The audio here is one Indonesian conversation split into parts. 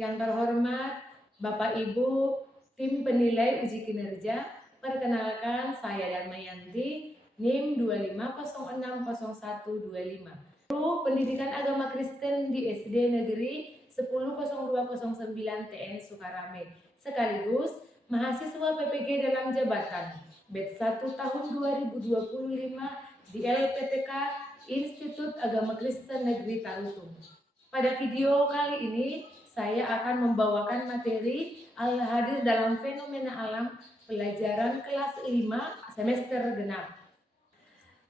Yang terhormat Bapak Ibu tim penilai uji kinerja, perkenalkan saya Darmayanti, NIM 25060125. Guru Pendidikan Agama Kristen di SD Negeri 100209 TN Sukarame, sekaligus mahasiswa PPG dalam jabatan batch 1 tahun 2025 di LPTK Institut Agama Kristen Negeri Tarutung. Pada video kali ini saya akan membawakan materi Al-Hadir dalam Fenomena Alam pelajaran kelas 5 semester genap.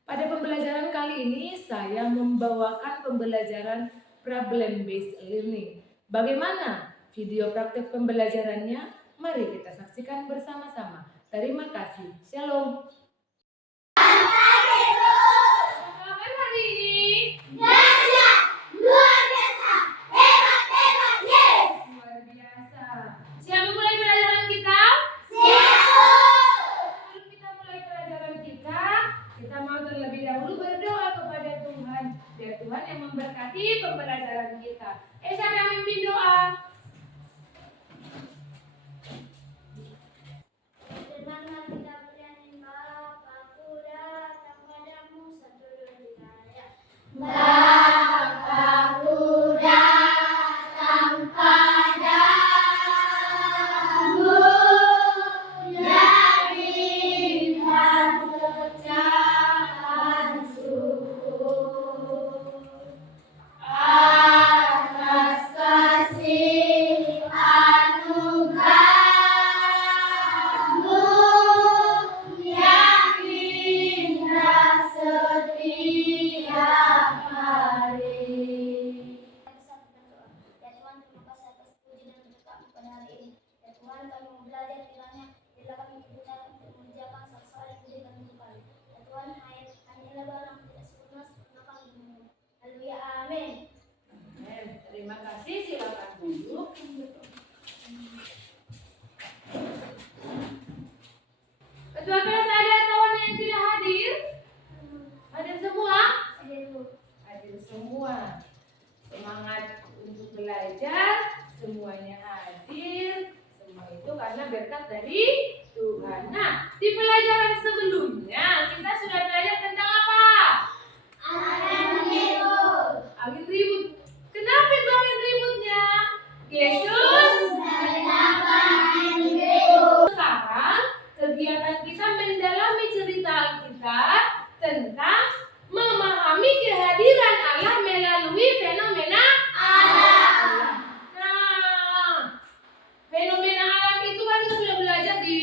Pada pembelajaran kali ini saya membawakan pembelajaran problem based learning. Bagaimana video praktek pembelajarannya? Mari kita saksikan bersama-sama. Terima kasih. Shalom. Tuhan yang memberkati pembelajaran kita. Siapa yang memimpin doa? Firman kita berikan Bapakku datang padamu satu dua tiga ya. Bapakku datang padamu dari ucapan syukur atas kasih anugerah-Mu yang indah setiap hari. Ya Tuhan, terima kasih atas puji dan berkat-Mu pada hari ini. Ya Tuhan, kami mau belajar firman-Nya, bila kami dipercaya untuk mengerjakan sesuai yang diberikan untuk kami. Ya Tuhan, hanyalah barang tidak sempurna, sempurnakan dirimu. Haleluya, amin. Terima kasih, silakan duduk. Ketua kelas ada kawan yang tidak hadir? Hadir semua? Hadir semua. Semangat untuk belajar, semuanya hadir. Semua itu karena berkat dari Tuhan. Nah, di pelajaran sebelumnya kita sudah belajar tentang apa? Angin ribut. Kenapa itu angin ributnya? Yesus sekarang kegiatan kita mendalami cerita Alkitab tentang memahami kehadiran Allah melalui fenomena alam. Nah, fenomena alam itu kan kita sudah belajar di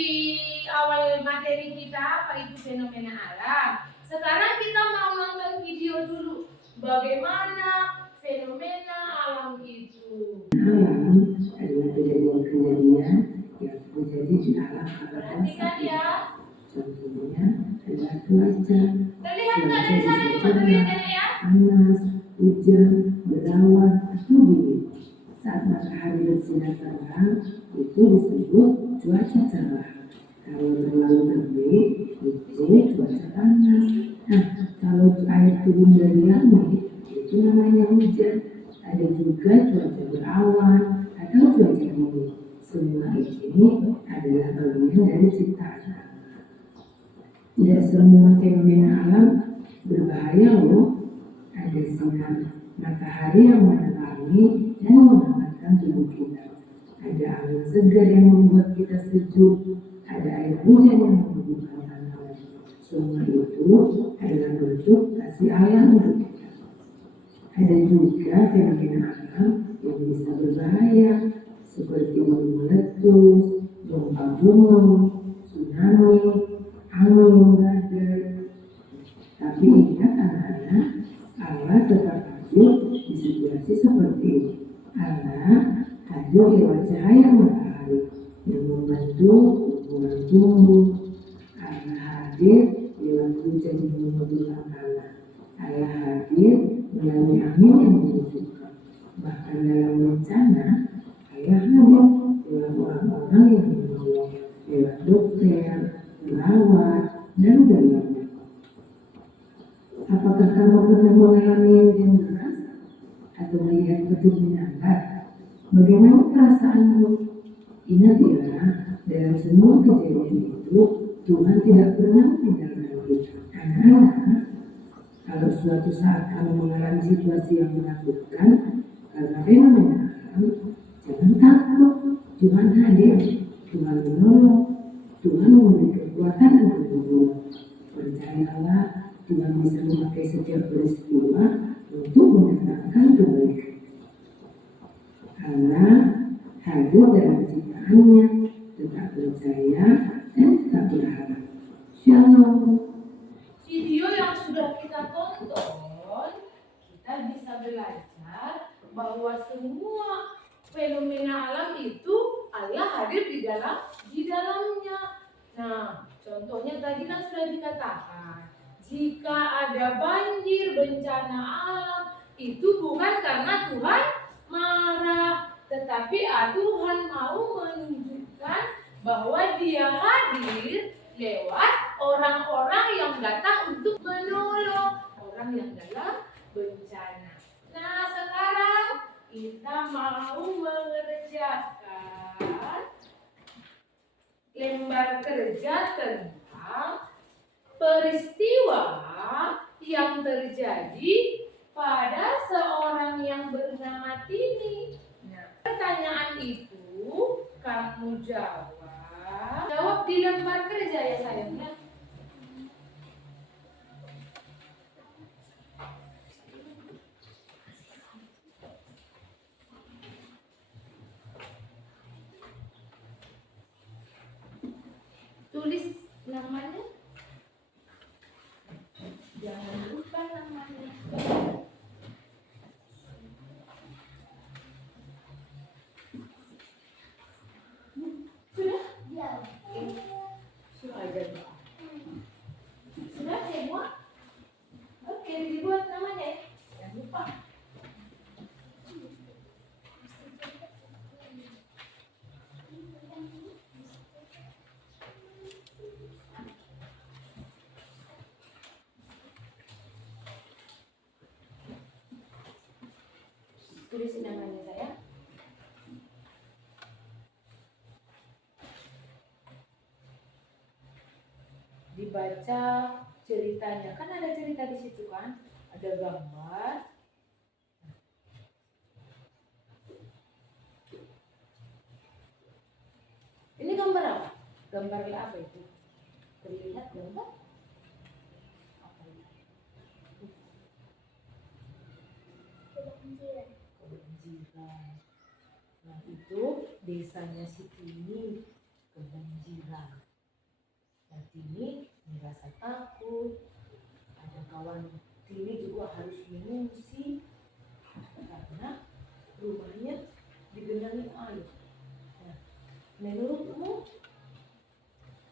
awal materi kita apa itu fenomena alam. Sekarang kita mau nonton video dulu. Bagaimana fenomena alam itu? Alam adalah kejadian-kejadian yang terjadi di alam Perhatikan ya. Contohnya adalah cuaca. Terlihat nggak dari sana di materinya ya? Panas, hujan, berawan, atau dingin. Saat matahari bersinar terang, itu disebut cuaca cerah. Kalau terlalu terbit, itu cuaca panas. Nah, kalau air turun dari langit, itu namanya hujan. Ada juga cuaca berawan atau cuaca dingin. Semua ini adalah bagian dari ciptaan Allah. Tidak semua fenomena alam berbahaya loh. Ada sinar matahari yang menerangi dan menghangatkan tubuh kita. Ada angin segar yang membuat kita sejuk. Ada air hujan yang menghubungkan tanaman. Semua itu adalah bentuk kasih Allah untuk kita. Ada juga fenomena alam yang bisa berbahaya, seperti gunung meletus, gempa bumi, tsunami, angin badai. Tapi ingat anak-anak, Allah tetap hadir di situasi seperti ini. Allah hadir lewat cahaya matahari yang membantu hubungan tumbuh. Allah hadir lewat hujan yang menguburkan tanah. Allah hadir melalui angin yang menyejukkan. Bahkan dalam bencana, Allah hadir lewat orang-orang yang menolong, lewat dokter, perawat, dan lainnya. Apakah kamu pernah mengalami hujan deras atau melihat petir menyambar? Bagaimana perasaanmu? Ingat ya, dalam semua kejadian itu, Tuhan tidak pernah meninggalkan kita. Anak-anak, kalau suatu saat kamu mengalami situasi yang menakutkan karena fenomena alam, jangan takut. Tuhan hadir, Tuhan menolong, Tuhan memberi kekuatan untuk menolong. Percayalah, Tuhan bisa memakai setiap peristiwa untuk mendatangkan kebaikan. Allah hadir dalam ciptaannya, tetap percaya dan tetap berharap. Shalom. Video yang sudah kita tonton, kita bisa belajar bahwa semua fenomena alam itu Allah hadir di dalamnya. Nah, contohnya tadi kan sudah dikatakan, jika ada banjir, bencana alam, itu bukan karena Tuhan marah, tetapi Tuhan mau menunjukkan bahwa Dia hadir lewat orang-orang yang datang untuk menolong orang yang dalam bencana. Nah, sekarang kita mau mengerjakan lembar kerja tentang peristiwa yang terjadi pada seorang yang bernama Tini. Nah, pertanyaan itu kamu jawab di lembar kerja ya sayangnya. Tulis namanya. Jangan lupa namanya. Sudah? Ya. Sudah aja. Sudah semua? Oke, dibuat namanya ya. Jangan lupa. Tulis namanya saya. Dibaca ceritanya, kan ada cerita di situ kan, ada gambar. Ini gambar apa? Gambar apa itu? Terlihat gambar? Apa itu? Kebanjiran. Kebanjiran. Nah itu desanya si Tini kebanjiran. Dan Tini merasa takut. Ada kawan Tini juga harus mengungsi karena rumahnya digenangi air. Nah, menurutmu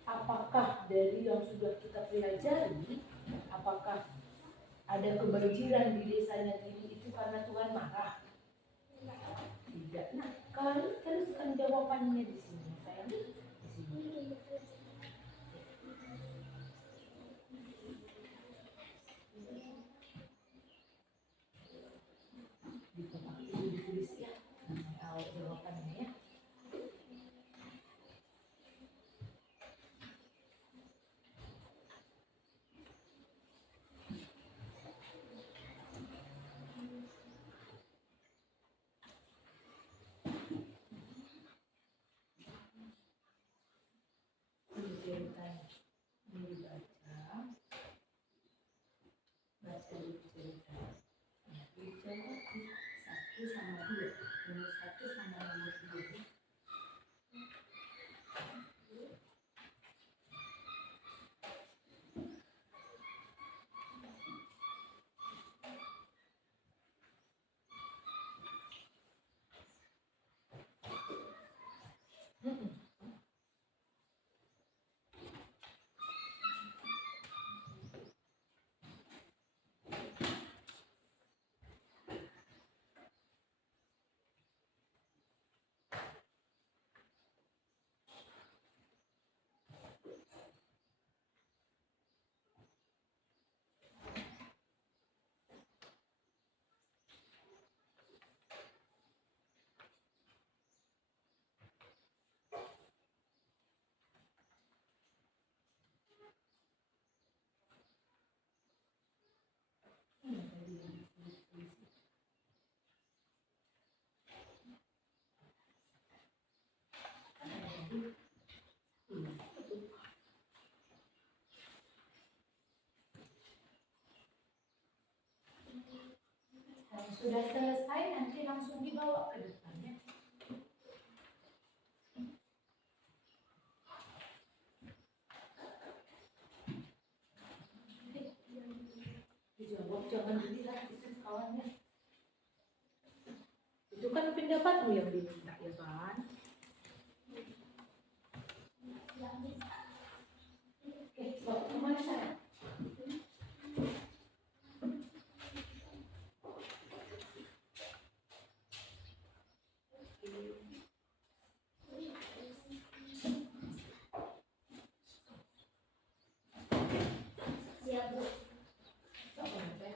apakah dari yang sudah kita pelajari, apakah ada kebanjiran di desanya Tini itu karena Tuhan marah? Tidak. Nah, kalau teruskan jawabannya di sini, sayang. Di sini. Di tempat itu ditulis ya, awal jawabannya ya. Kalau sudah selesai nanti langsung dibawa ke depannya. Dijawab, jangan dilihat itu kawannya. Itu kan pendapatmu yang diminta ya kan? Oke, bawa kemana saya? Siap, Bu. Bawa saya.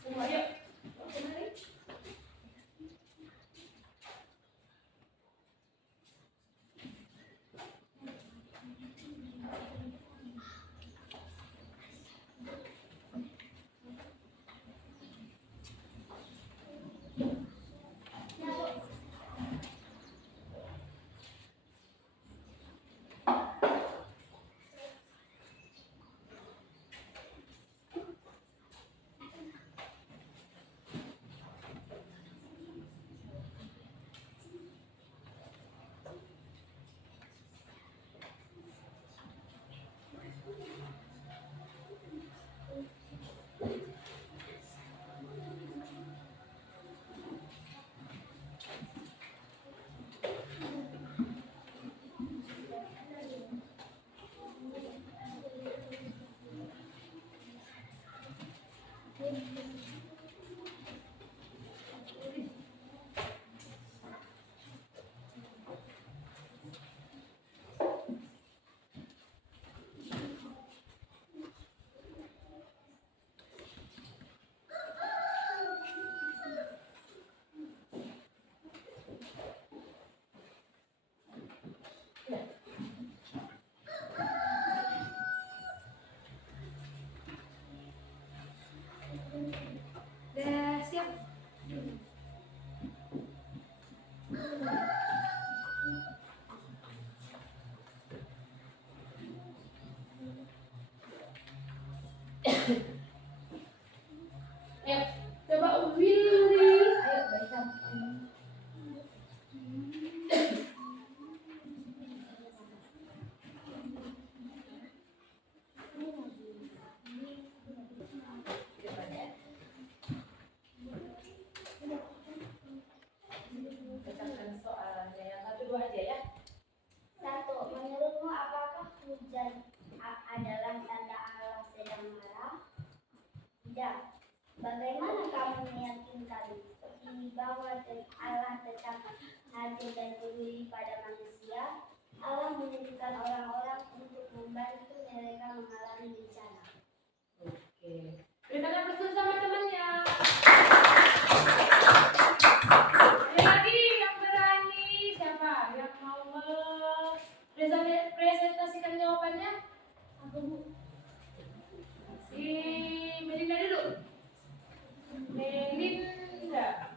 Semua yuk. Kemari. Udah siap. Ayo, coba Willy. Ayo baca. Bacakan soalnya yang satu dua aja ya. 1. Menurutmu apakah hujan adalah tanda Allah sedang marah? Tidak. Bagaimana kamu meyakinkan ini bahwa Allah tetap hadir dan peduli pada manusia? Allah menjadikan orang-orang untuk membantu mereka mengalami bencana. Oke. Berikan aplaus sama temannya. Ada lagi yang berani? Siapa yang mau presentasikan jawabannya? Aku Bu. Si Melinda dulu. Melinda.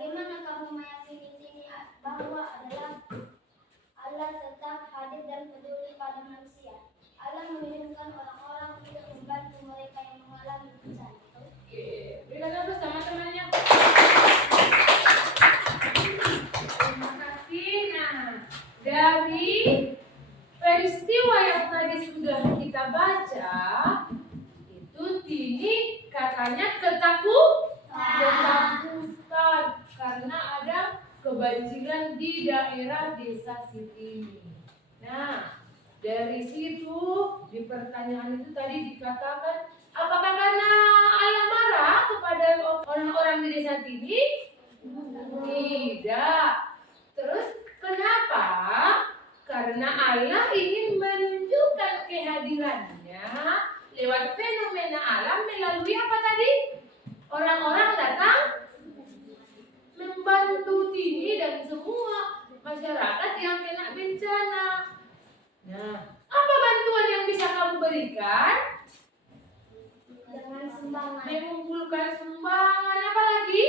Bagaimana kamu meyakini ini bahwa Allah tetap hadir dan peduli pada manusia? Allah mengirimkan orang-orang untuk membantu mereka yang mengalami bencana. Oke, berikan aplaus sama temannya. Terima kasih. Nah, dari peristiwa yang tadi sudah kita baca, itu Tini katanya ketakutan karena ada kebanjiran di daerah desa Sitini. Nah, dari situ di pertanyaan itu tadi dikatakan, apakah karena Allah marah kepada orang-orang di desa Tini? Tidak. Terus kenapa? Karena Allah ingin menunjukkan kehadirannya lewat fenomena alam melalui apa tadi? Orang-orang datang membantu Tini dan semua masyarakat yang kena bencana. Nah, apa bantuan yang bisa kamu berikan? Dengan sumbangan. Mengumpulkan sumbangan, apa lagi?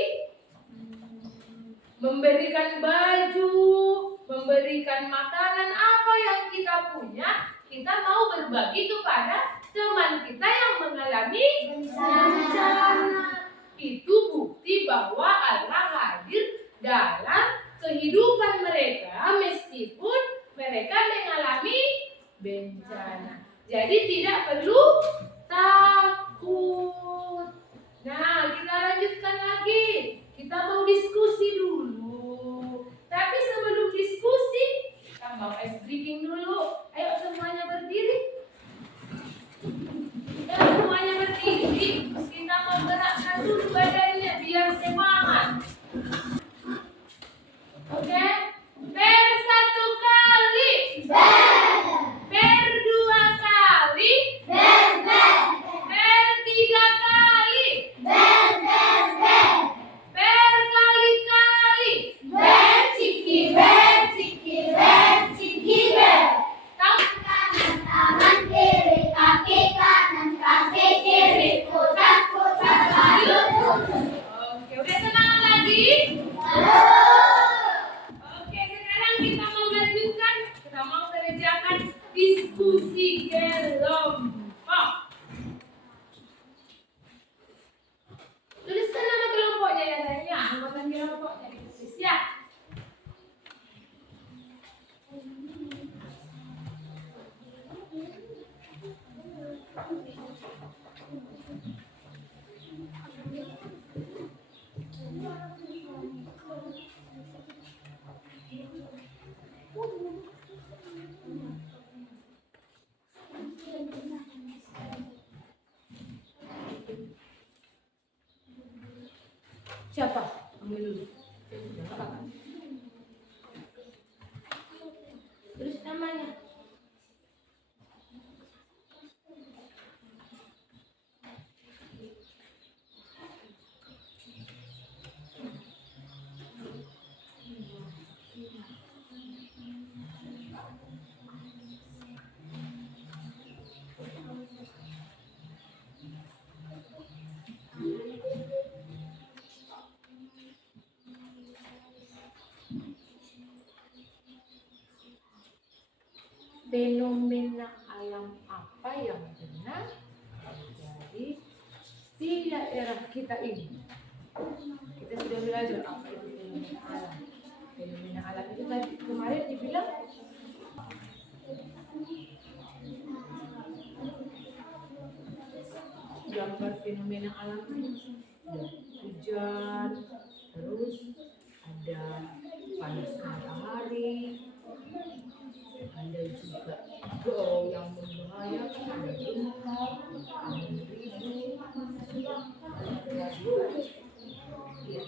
Memberikan baju, memberikan makanan, apa yang kita punya, kita mau berbagi kepada teman kita yang mengalami bencana. Itu bukti bahwa Allah hadir dalam kehidupan mereka meskipun mereka mengalami bencana. Jadi tidak perlu takut. Nah, kita lanjutkan lagi. Kita mau diskusi dulu. Tapi sebelum diskusi, kita mau ice breaking dulu. Ayo semuanya berdiri. Semuanya berdiri. Kita mau gerakkan dulu badannya biar semangat. Oke? Per satu kali. Per dua kali. Per tiga kali. Per kali-kali. Tahu? Oke, udah semangat lagi? Oke, sekarang kita mau lanjutkan. Kita mau kerjakan diskusi kelompok. Tuliskan nama kelompoknya ya sayangnya, anggota kelompoknya ditulis ya. Siapa? Ambil dulu. Tulis namanya. Fenomena alam apa yang pernah terjadi di daerah kita ini? Kita sudah belajar apa itu fenomena alam. Fenomena alam itu tadi kemarin dibilang gambar fenomena alam itu ada hujan, terus ada panas matahari, ada juga yang membahayakan, ada gempa, angin ribut, ya.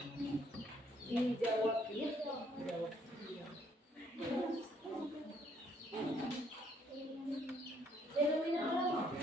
Dijawab ya, jawab iya. Fenomena alam apa?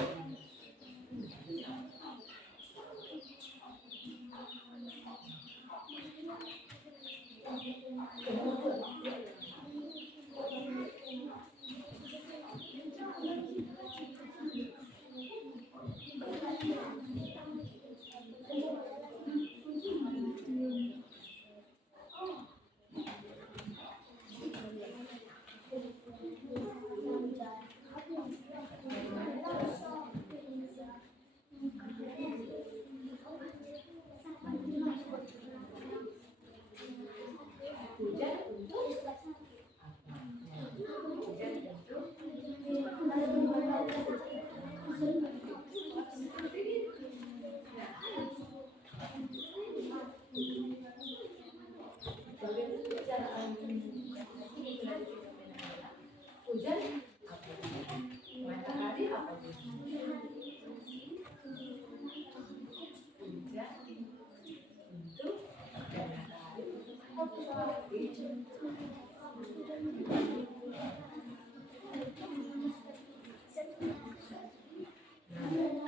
Nah,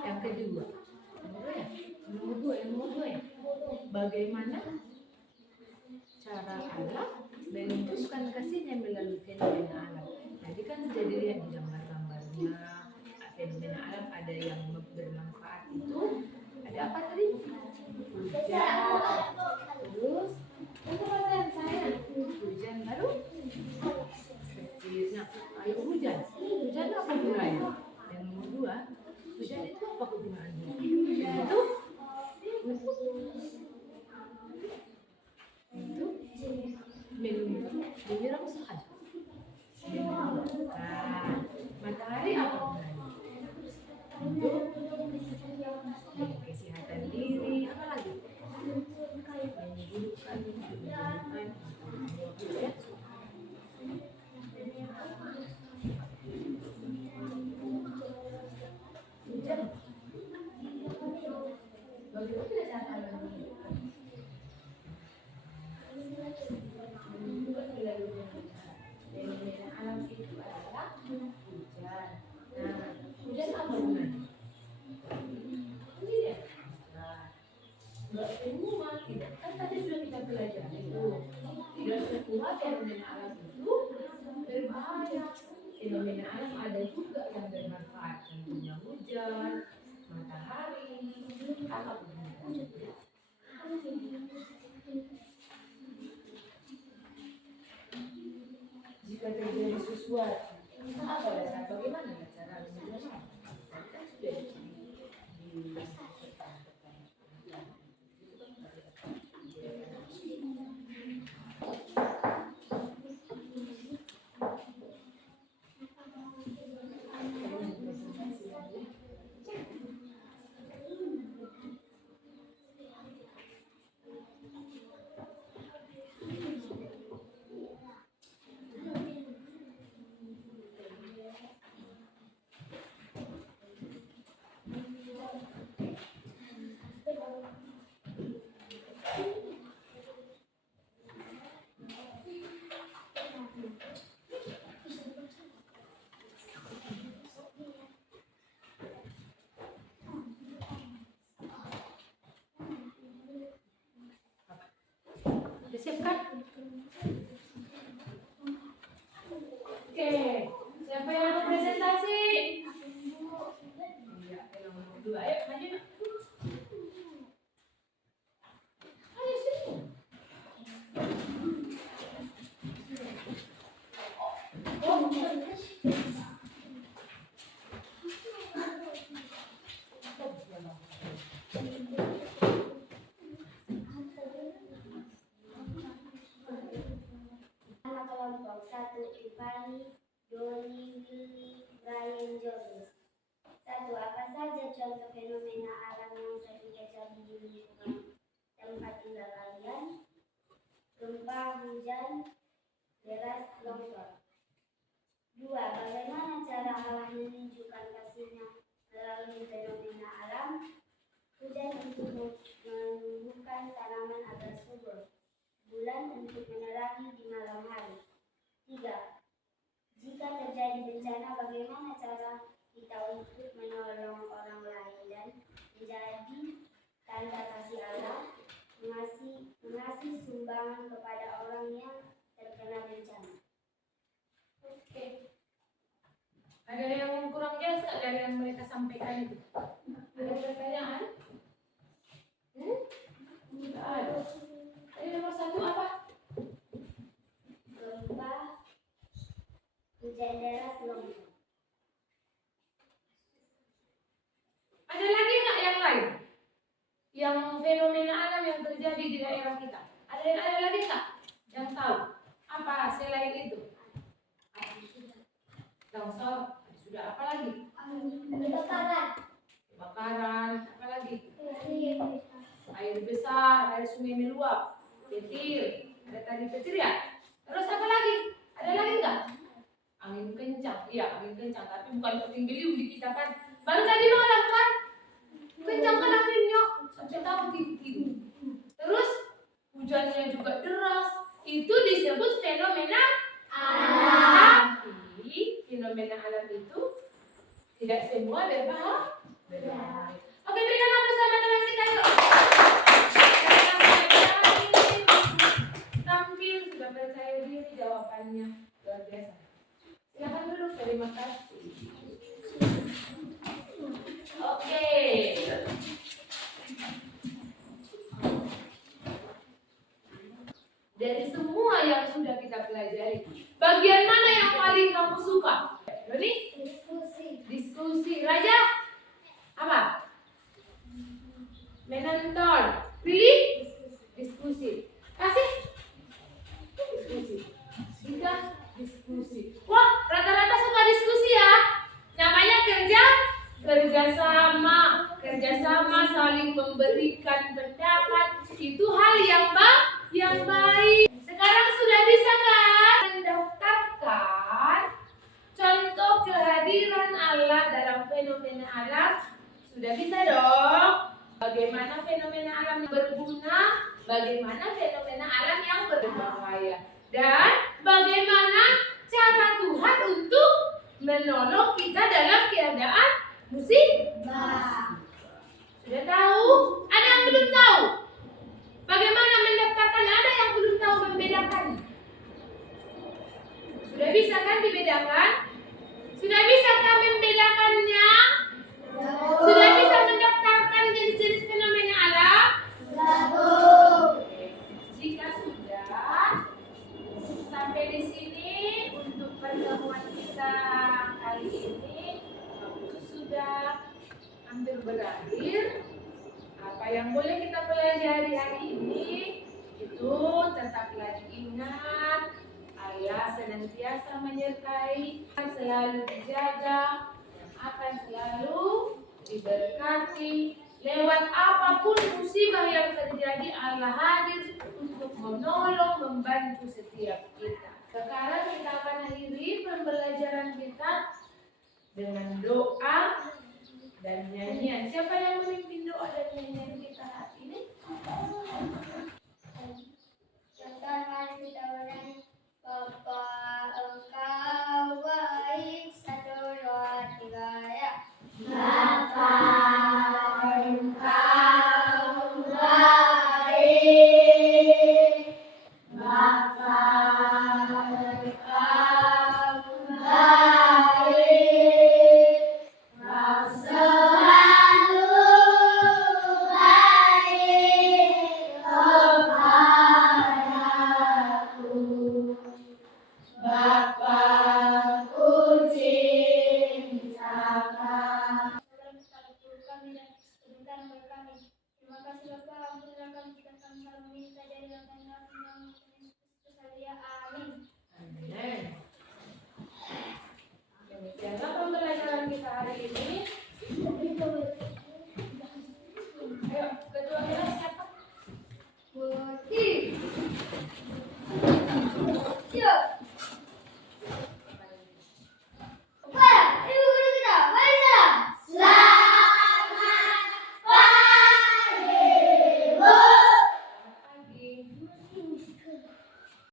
yang kedua, nomor dua ya. Bagaimana cara Allah menunjukkan kasihnya melalui fenomena alam. Jadi kan sudah dilihat di gambar-gambarnya, fenomena alam ada yang bermanfaat itu, ada apa tadi? Hujan, terus pertanyaan saya, hujan baru petir. Nah, ayo hujan apa gunanya? Yang nomor dua, hujan itu apa kegunaannya? Untuk menyiram saja. Nah, matahari apa gunanya? Untuk kesehatan diri, apa lagi? Menghidupkan, ya. Hujan. Bagaimana cara menghidupkan? Fenomena alam itu adalah hujan. Nah, hujan apa gunanya? Ini ya. Nah, nggak semua tidak. Kan tadi sudah kita pelajari itu. Tidak semua fenomena alam itu berbahaya. Fenomena alam ada juga yang bermanfaat. Tentunya hujan, matahari, apa gunanya? Jika terjadi sesuatu, apa dasar bagaimana cara menjelaskan? Kan sudah di siapkan. Oke, siapa yang mau presentasi? Iya, yang nomor dua. Ayo, maju. Ayo sini. Anak kelompok 1 Ivani, Doni, Willy, Brian, Joris. 1. Apa saja contoh fenomena alam yang sering terjadi di lingkungan tempat tinggal kalian? Gempa, hujan, deras, longsor. 2. Bagaimana cara Allah menunjukkan kasihnya melalui fenomena alam? Hujan untuk menumbuhkan tanaman agar subur. Bulan untuk menerangi di malam hari. 3. Jika terjadi bencana, bagaimana cara kita untuk menolong orang lain dan menjadi tanda kasih Allah, mengasih sumbangan kepada orang yang terkena bencana. Oke. Ada yang kurang jelas nggak dari yang mereka sampaikan itu? Ada pertanyaan? Tidak ada. Tadi nomor 1 apa? Gempa, hujan deras, longsor. Ada lagi nggak yang lain? Yang fenomena alam yang terjadi di daerah kita. Ada lagi nggak yang tahu? Apa selain itu? Longsor. Sudah apa lagi? Kebakaran. Apa lagi? Air besar, air sungai meluap, petir. Ada tadi petir ya? Terus apa lagi? Ada lagi nggak? Angin kencang. Iya, angin kencang. Tapi bukan puting beliung di kita kan. Baru tadi malam kan? Kencang kan anginnya. Sampai tahu tidur. Terus hujannya juga deras. itu disebut fenomena alam. Tapi fenomena alam itu tidak semua berbahaya. Oke, berikan aplaus sama teman kita yuk. Tampil sudah percaya diri jawabannya luar biasa. Silakan duduk, terima kasih. Oke. Dari semua yang sudah kita pelajari, bagian mana yang paling kamu suka? Roni? Diskusi. Raja? Apa? Menonton. Pilih? Diskusi. Kasih? Diskusi. Kita diskusi. Wah, rata-rata suka diskusi ya. Namanya kerjasama. Kerjasama, saling memberikan pendapat. Itu hal yang baik. Sekarang sudah bisa kan mendaftarkan contoh kehadiran Allah dalam fenomena alam? Sudah bisa dong. Bagaimana fenomena alam yang berguna, bagaimana fenomena alam yang berbahaya, dan bagaimana cara Tuhan untuk menolong kita dalam keadaan musibah. Sudah tahu? Ada yang belum tahu? Bagaimana mendaftarkan? Ada yang belum tahu membedakan? Sudah bisa kan dibedakan? Sudah bisa kan membedakannya? Sudah bisa mendaftarkan jenis-jenis fenomena alam? Jika sudah, sampai di sini untuk pertemuan kita kali ini waktu sudah hampir berakhir. Apa yang boleh kita pelajari hari ini itu tetaplah diingat, Allah senantiasa menyertai, selalu dijaga, yang akan selalu diberkati. Lewat apapun musibah yang terjadi, Allah hadir untuk menolong, membantu setiap kita. Sekarang kita akan akhiri pembelajaran kita dengan doa dan nyanyian. Siapa yang memimpin doa dan nyanyian kita hari ini?